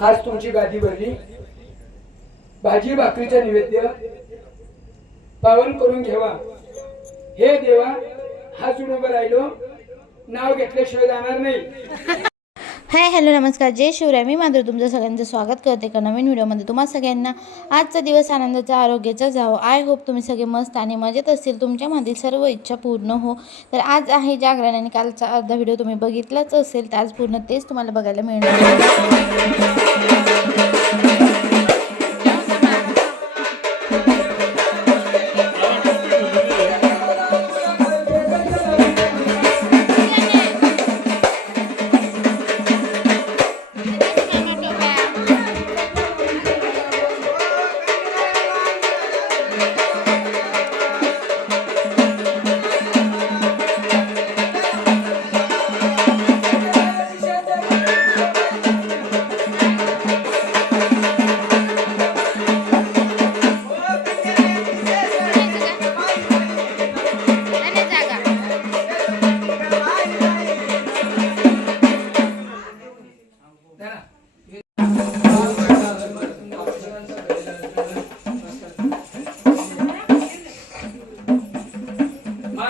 आज तुमची गादी भरली. भाजी भाकरीच्या नैवेद्य पावन करून घ्यावा. हे देवा हा जोडून राहिलो. नाव घेतल्याशिवाय जाणार नाही. हाय हॅलो नमस्कार. जय शिवराय. मी मात्र तुमचं सगळ्यांचं स्वागत करते एका नवीन व्हिडिओमध्ये. तुम्हा सगळ्यांना आजचा दिवस आनंदाचा आरोग्याचा जावो. आय होप तुम्ही सगळे मस्त आणि मजेत असतील. तुमच्यामधील सर्व इच्छा पूर्ण हो. तर आज आहे जागरण आणि कालचा अर्धा व्हिडिओ तुम्ही बघितलाच असेल. तर आज पूर्ण तेच तुम्हाला बघायला मिळणार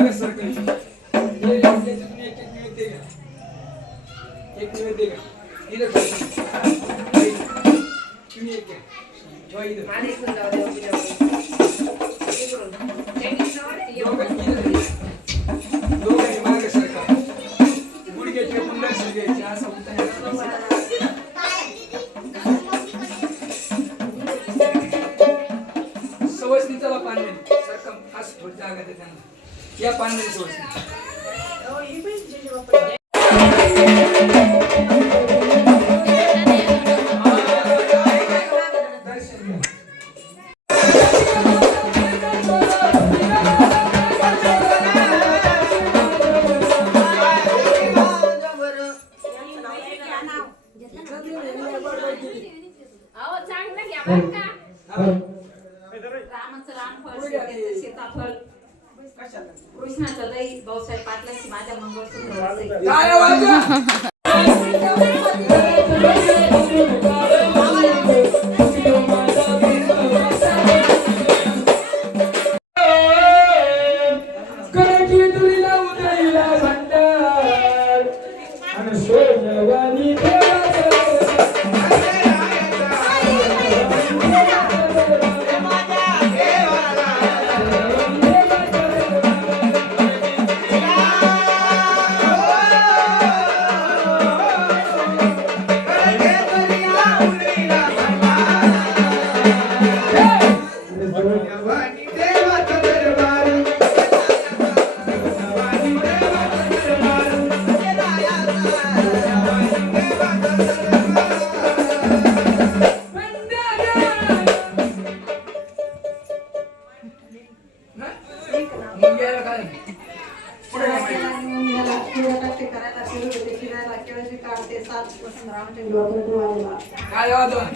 एक एक नैवेद्य का? इथं ठेवा. तुम्ही एक घ्या.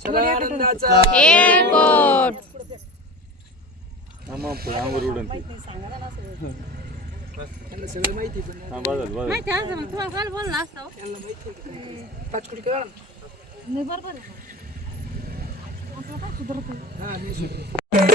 सदा आनंदाचा अंगावर उडून ते. त्यांना सगळं माहिती पण हा, बदल बदल त्यांना माहिती पाच कोटी करा हा मी सुद्धा.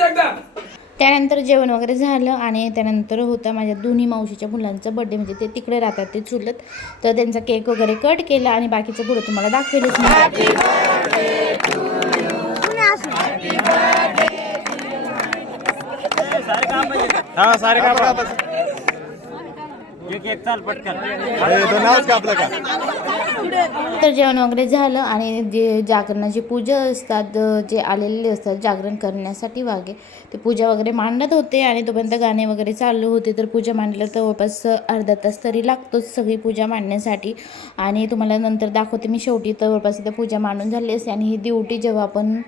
एकदा. त्यानंतर जेवण वगैरे झालं आणि त्यानंतर होता माझ्या दोन्ही मावशीच्या मुलांचा बड्डे म्हणजे ते तिकडे राहतात ते चुलत. तर त्यांचा केक वगैरे कट केला आणि बाकीचं पुढं तुम्हाला दाखवेलच हा का एक एक चाल पटकन. अरे, तो नावच कापला का? तर जेवण वगैरे झालं आणि जे जागरणाची पूजा असतात जे आलेले असतात जागरण करण्यासाठी वागे ते पूजा वगैरे मांडत होते आणि तोपर्यंत गाणे वगैरे चालू होते. तर पूजा मांडलं तर जवळपास अर्धा तास तरी लागतोच सगळी पूजा मांडण्यासाठी. आणि तुम्हाला नंतर दाखवते मी शेवटी. तर जवळपास इथं पूजा मांडून झाली असते आणि ही दिवटी जेव्हा आपण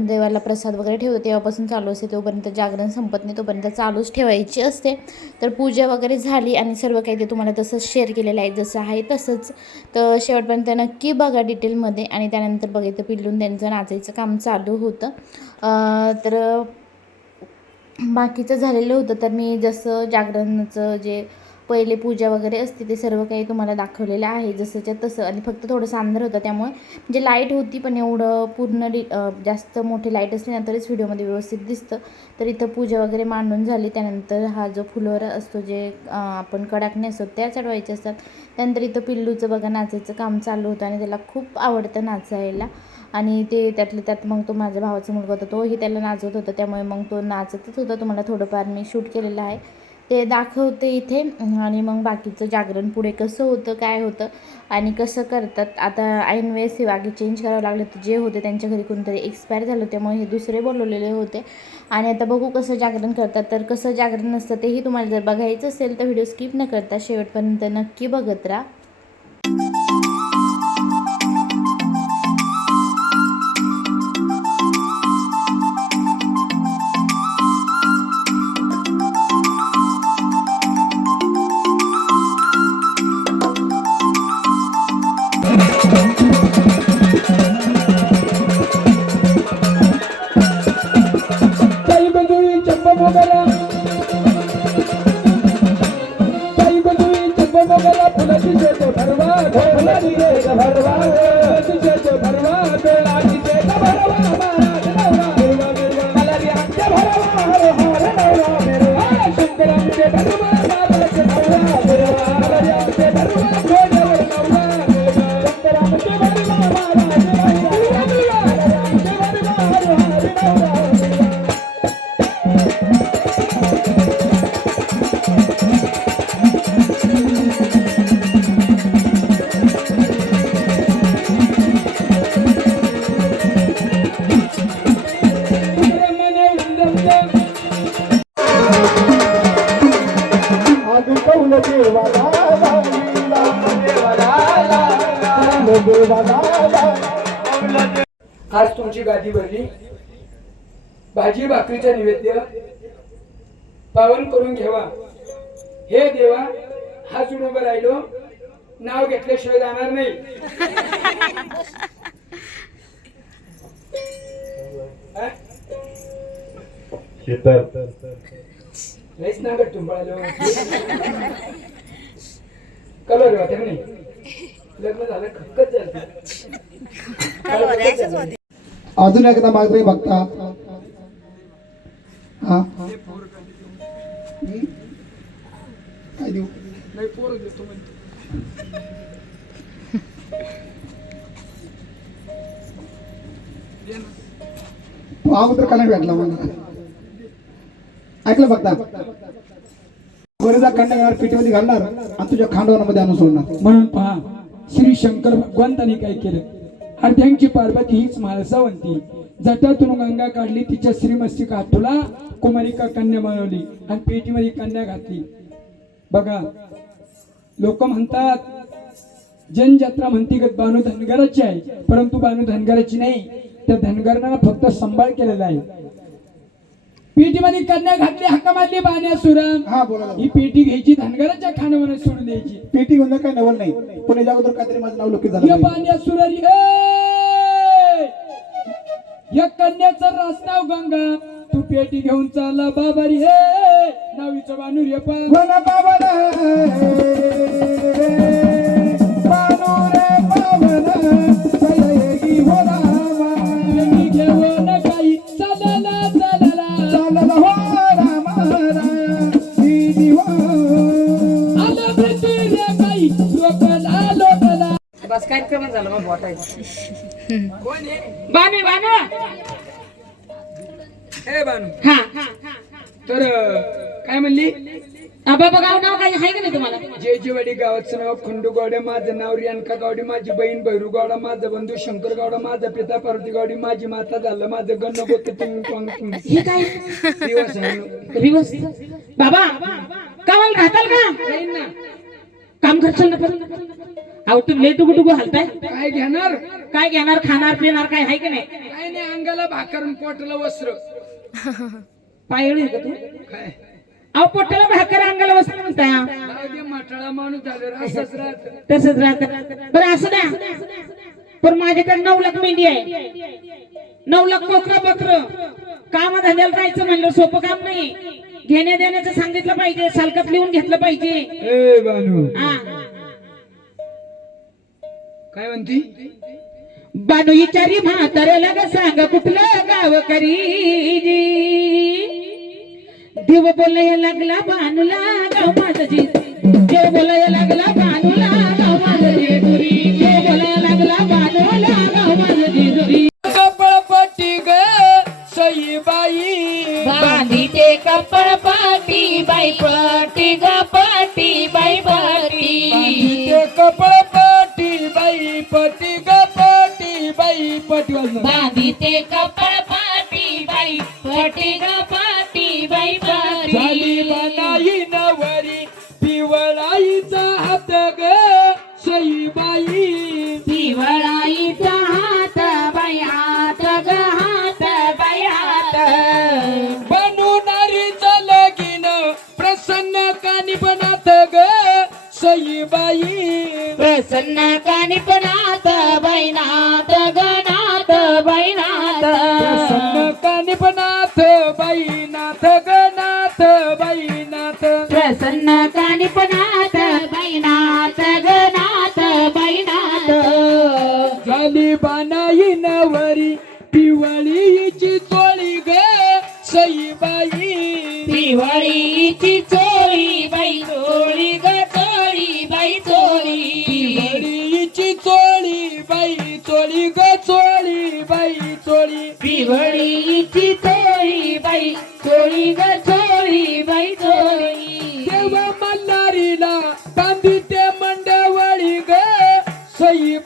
देवाला प्रसाद वगैरे ठेवतो तेव्हापासून चालू असते तोपर्यंत जागरण संपत नाही तोपर्यंत चालूच ठेवायची असते. तर पूजा वगैरे झाली आणि सर्व काही ते तुम्हाला तसंच शेअर केलेलं आहे जसं आहे तसंच. तर शेवटपर्यंत नक्की बघा डिटेलमध्ये आणि त्यानंतर बघितलं पिल्लून त्यांचं नाचायचं काम चालू होतं. तर बाकीचं झालेलं होतं तर मी जसं जागरणाचं जे पहिले पूजा वगैरे असते ते सर्व काही तुम्हाला दाखवलेलं आहे. जसंच्या तसं. आणि फक्त थोडंसं अंधार होतं त्यामुळे म्हणजे लाइट होती पण एवढं पूर्ण रि जास्त मोठी लाइट असली ना तरीच व्हिडिओमध्ये व्यवस्थित दिसतं. तर इथं पूजा वगैरे मांडून झाली. त्यानंतर हा जो फुलोरा असतो जे आपण कडाकणे असतो त्या चढवायचे असतात. त्यानंतर इथं पिल्लूचं बघा नाचायचं काम चालू होतं आणि त्याला खूप आवडतं नाचायला. आणि ते त्यातलं त्यात मग तो माझ्या भावाचा मुलगा होता तोही त्याला नाचत होता. त्यामुळे मग तो नाचतच होता. तुम्हाला थोडंफार मी शूट केलेलं आहे. ते दाखवते इथे. आणि मग बाकीचं जागरण पुढे कसं होतं काय होतं आणि कसं करतात. आता ऐन वेळेस हे वागे चेंज करावं लागलं तर जे होते त्यांच्या घरी कोणतरी एक्सपायर झालं त्यामुळे हे दुसरे बोलवलेले होते. आणि आता बघू कसं जागरण करतात. तर कसं जागरण नसतं तेही तुम्हाला जर बघायचं असेल तर व्हिडिओ स्किप न करता शेवटपर्यंत नक्की बघत राहा. ताई भाजी भाकरीच्या नैवेद्य पावन करून घ्यावा. हे देवा हा उभं राहिलो. नाव घेतल्याशिवाय जाणार नाही. हा? लईच नागट तुंबाळलो कलर होते म्हणे लग्न झालं खक्कच झालं. अजून एकदा मागवे बघता. हा? हं? काय देऊ? नाही पोरं देतो म्हणतो तू अगोदर का नाही भेटला मला. ऐकलं बघता? बरेचदा कंडा पेटीमध्ये घालणार आणि तुझ्या खांडवनामध्ये आणून सोडणार. म्हणून पहा श्री शंकर भगवंतानी काय केलं? अर्ध्यांची पार्वती हीच माळसावंती. जटातून गंगा काढली तिच्या श्रीमस्तिका हातुला कुमारिका कन्या बनवली आणि पेटीमध्ये कन्या घातली. बघा लोक म्हणतात जनजत्रा म्हणती गत बानू धनगराची आहे? परंतु बानू धनगराची नाही. त्या धनगरांना फक्त संभाळ केलेला आहे. पेटीमध्ये कन्या घातली हक्का मारली बाण्यासुरा हा बोला. ही पेटी घ्यायची धनगराच्या खाण्यावर सोडून द्यायची. पेटी घेऊन काय नवल नाही. पुण्याच्या अगोदर काहीतरी माझं नाव लोकी झालं पाण्या सुरारी या कन्याचं रास नाव गंगा. तू पेटी घेऊन चालला बाबारी हे नावीचं बानूर ये बाबा वन पावन पावन कार्यक्रम झाला मग बोटायचं? बानू बानू! हे बानू. हा तर काय म्हणली? बाबा गाव नाव काही आहे का नाही तुम्हाला? जेजेवाडी गावाचं नाव खंडू गावडे माझं नाव रियांका गावडे माझी बहीण भैरू गावडा माझा बंधू शंकर गावडा माझा पिता पार्वती गावडी माझी माता झालं माझं हे काय? दिवस नु. रिवर्स बाबा कामाला राहताल का? ना. काम करशाल ना पण अहो तुम्ही टुकू टुकू हालताय. काय घेणार? काय घेणार? खाणार पिणार काय आहे का नाही? काय नाही अंगाला भाकर पोटाला वस्त्र. पायळी का तू? काय? अहो पोटाला भाकर अंगाला वस्त्र म्हणता जाऊ दे माटाळा माणूस झालं असंच राहत. तसंच राहत. बरं असं द्या. पण माझ्याकडे नऊ लाख मेंढी आहे. नऊ लाख कोकरा बकर काम धंद्याला जायचं म्हणलं सोपं काम नाही. घेण्या देण्याचं सांगितलं पाहिजे सालकात लिहून घेतलं पाहिजे. ए बानू हा. काय म्हणती? बानू विचारी म्हाताऱ्याला ग सांग कुठलं गाव करी देव बोलाय लागला बानूला गाव माझं जी देव बोलाय लागला बानूला ते कपड पाटी बाई पटी ग पाटी बाई पटी ते कपळपट्टी बाई पटी ग पटी बाई पटी. बांधी ते कपड पण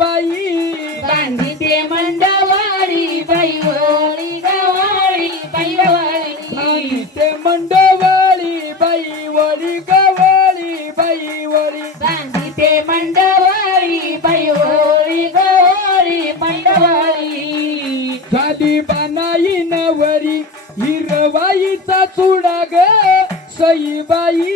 बाई. बांधी ते मंडवाळी बाई गवाळी बाई ते मंडवाळी बाई गवाळी बाई बांधी ते मंडवाळी गवाळी मंडवाळी नवरी हिरवाईचा चुडा ग. सईबाई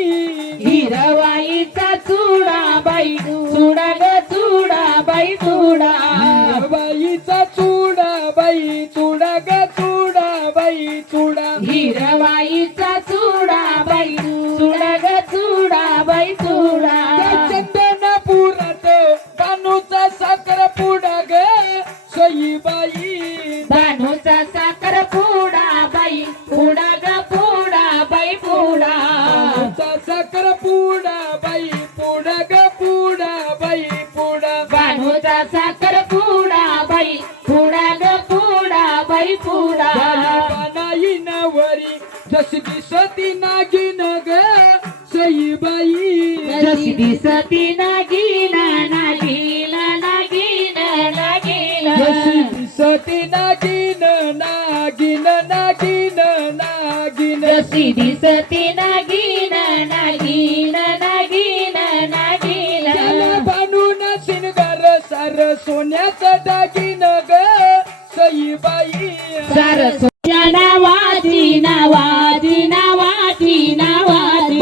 बाई चुडा ग चुडा बाई चुडा. हिरवाईचा चुडा बाई चुडा ग चुडा बाई चुडा. हिरवाईचा सार सोन्याचं दागिन ग सईबाई. सरस्वत्या नावाची नावाची नावाची नावाची.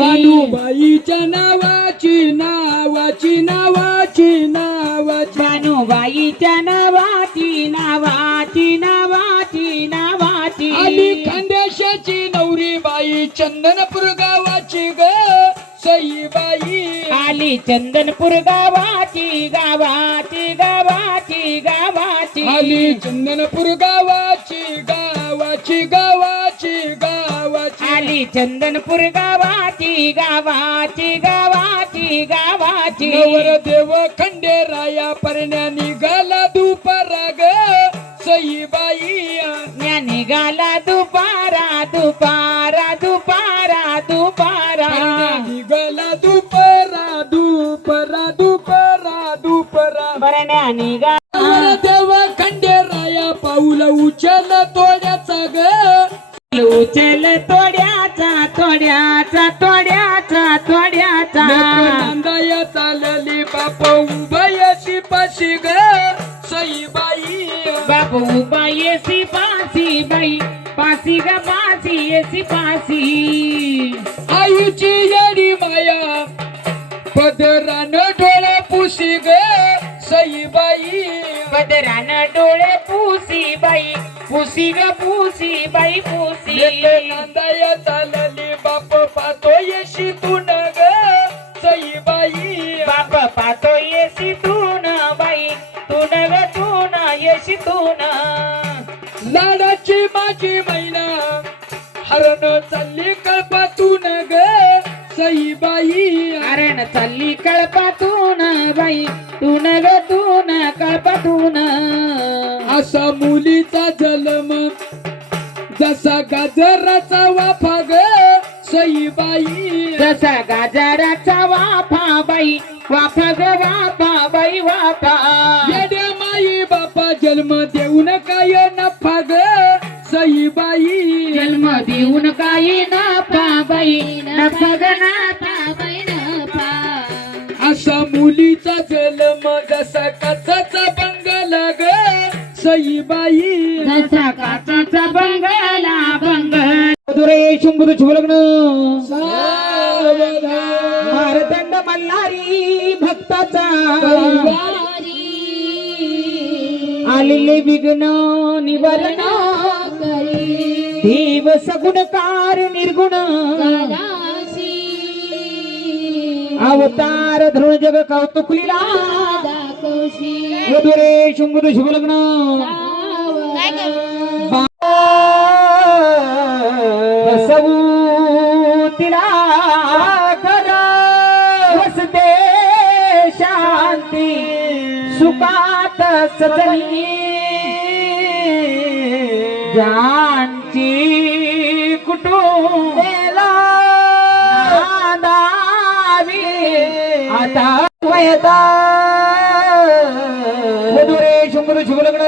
नावाची नावाची नावाची नावाची. बानूबाईच्या नावाची नावाची नावाची नावाची. आली खानदेशाची नवरी बाई चंदनपूर गावाची ग सईबाई. आली चंदनपूर गावाची गावाची गावाची गावाची चंदनपूर गावाची गावाची गावाची गावाची. आली चंदनपूर गावाची गावाची गावाची गावाची. नवर देव खंडेराया परण्या निघाला. तोड्याचा ग. उचल तोड्याचा तोड्याचा तोड्याचा तोड्याचा नांदाया चालली बाप उभयशी पाशी ग. सईबाई. बापू बायसी पासी बाई पासी ग पासी येसी पासी आईची येडी माया पदरान डोळे पुशी ग. सईबाई पदरान डोळे पुसी बाई पुसी ग पुसी बाई पुसी. नांदाया चालली बाप पातो येशी तू न ग सईबाई बाप पातो येसी तून बाई तून ग तून येसी तून. लाडाची माझी मैना हरण चालली कळपातून ग सईबाई कारण चालली कळपातून बाई. तून ग तून कळपातून. असा मुलीचा जन्म जसा गाजराचा वाफा ग सईबाई जसा गाजराचा वाफा बाई. वाफा ग वाफा बाई वाफा. येड्या माई बापा जन्म देऊन काय नफा ग सईबाई जन्म देऊन काही नफा बाई नफा ग नफा बाई नफा असा मुलीचा जन्म जसा काचाचा बंगला ग सईबाई जसा काचाचा बंगला बंगला मधुरे शुंभुर शुभलग्न मारदंड मल्हारी भक्ताचा. आलेले विघ्न निवारण देव सगुणकार निर्गुण अवतार धरुण जग कौतुक लीला मधुरे शुंभुर शुभलग्न बसवू तिला करा वसते शांती सुखात सजनी ज्यांची वयता मधुरे शुंभर शुभलग्न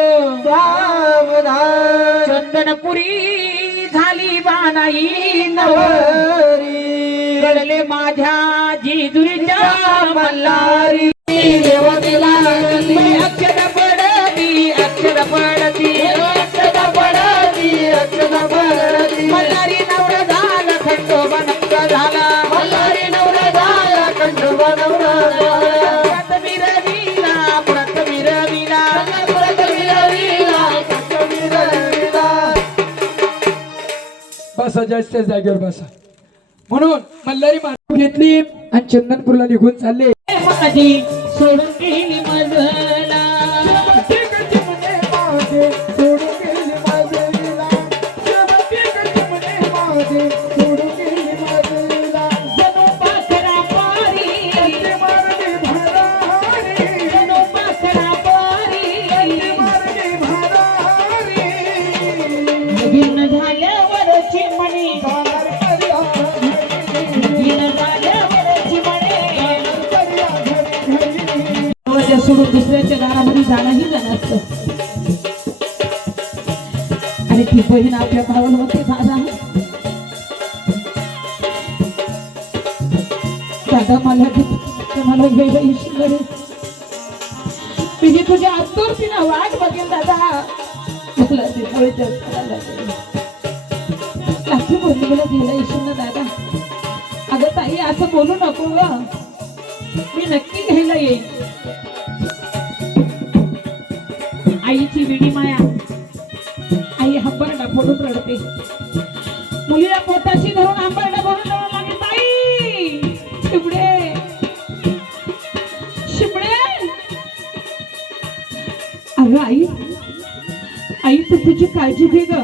चंदनपुरी झाली बानाई नवरी. रडले माझ्या जिजुरीच्या मल्हारी. बसायच्या जास्त जागेवर बसा. म्हणून मल्हारी माणूस घेतली आणि चंदनपूरला निघून चालले. मी ही तुझ्या आतुरतीनं वाट बघेल दादा. तुला ते पोळी करायला लागेल. लाठी गेला येशील ना दादा. अगं ताई असं बोलू नको ग. मी नक्की घ्यायला येईन. आईची विडी माया. आई हंबरडा फोडून रडते. मुलीला पोटाशी धरून हंबरडा तुझी काळजी घे ग.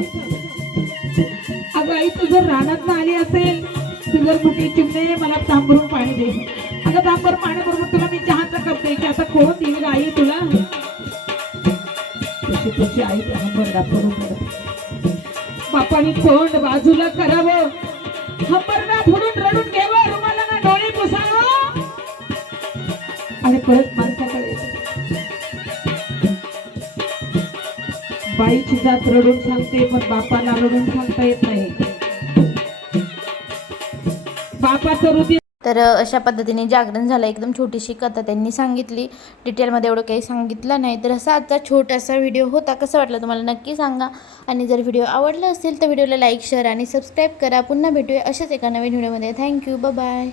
अगं आई तू जर रानात आली असेल तू जर कुठे चिमणे मला तांबरून पाणी दे. अगं तांबर पाणी बरोबर तुला मी चहाचा कप द्यायची आता कोण देईल आई तुला? तशी तुझी आई बापाने तोंड बाजूला करावं. हंबरडा फोडून रडून घ्यावं रुमाला ना डोळे पुसावं. आणि परत बाईची जात रडून सांगते पण बापाला रडून सांगता येत नाही. बापाचं हृदय तर अशा पद्धतीने जागरण झालं. एकदम छोटीशी कथा त्यांनी सांगितली. डिटेलमध्ये एवढं काही सांगितलं नाही. तर असा आजचा छोटासा व्हिडिओ होता. कसा वाटला तुम्हाला नक्की सांगा. आणि जर व्हिडिओ आवडला असेल तर व्हिडिओला लाईक शेअर आणि सबस्क्राईब करा. पुन्हा भेटूया अशाच एका नवीन व्हिडिओमध्ये. थँक्यू. बाय